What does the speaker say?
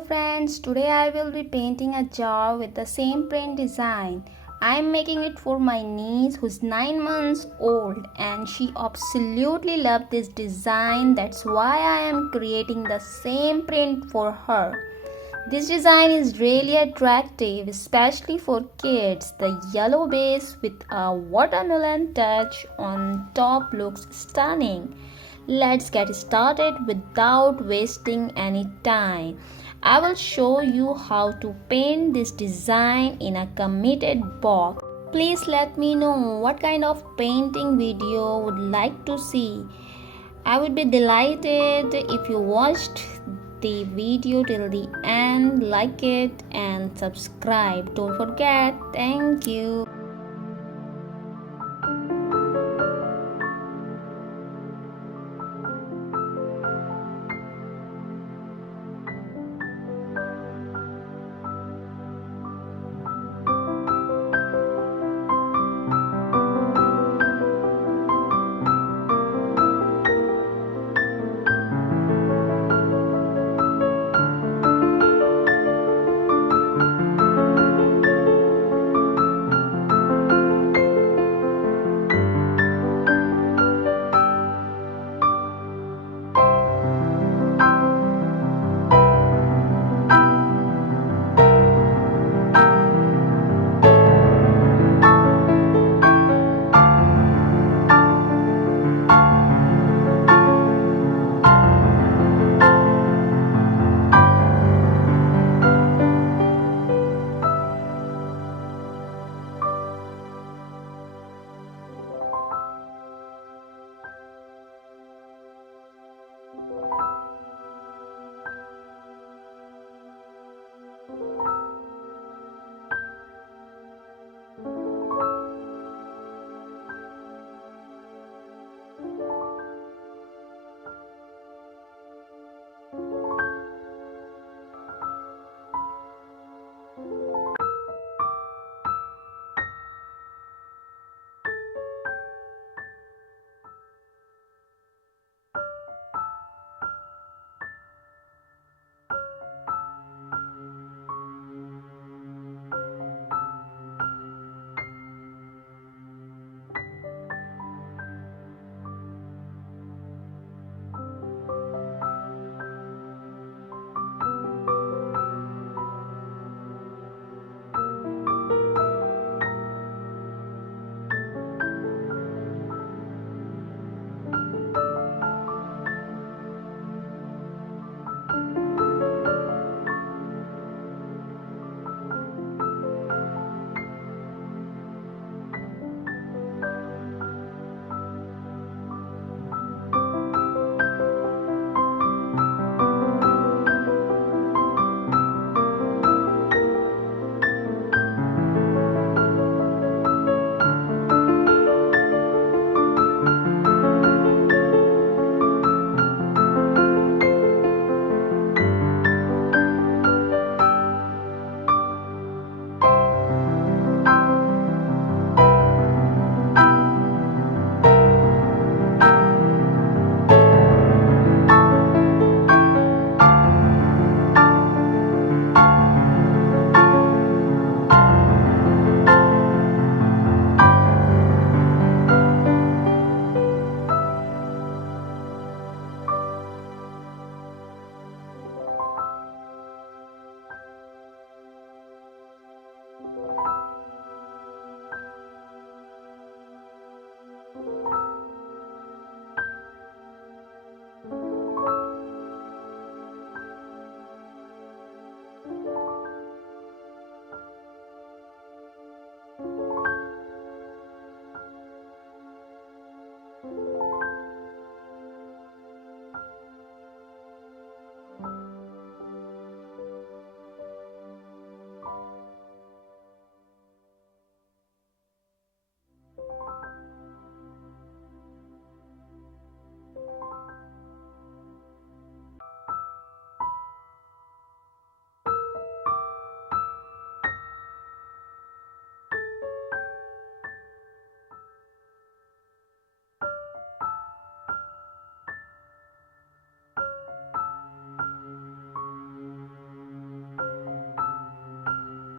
Hello friends, today I will be painting a jar with the same print design. I am making it for my niece who's 9 months old and she absolutely loved this design. That's why I am creating the same print for her. This design is really attractive, especially for kids. The yellow base with a watermelon touch on top looks stunning. Let's get started without wasting any time. I will show you how to paint this design in a committed box. Please let me know what kind of painting video would like to see. I would be delighted if you watched the video till the end, like it and subscribe. Don't forget. Thank you.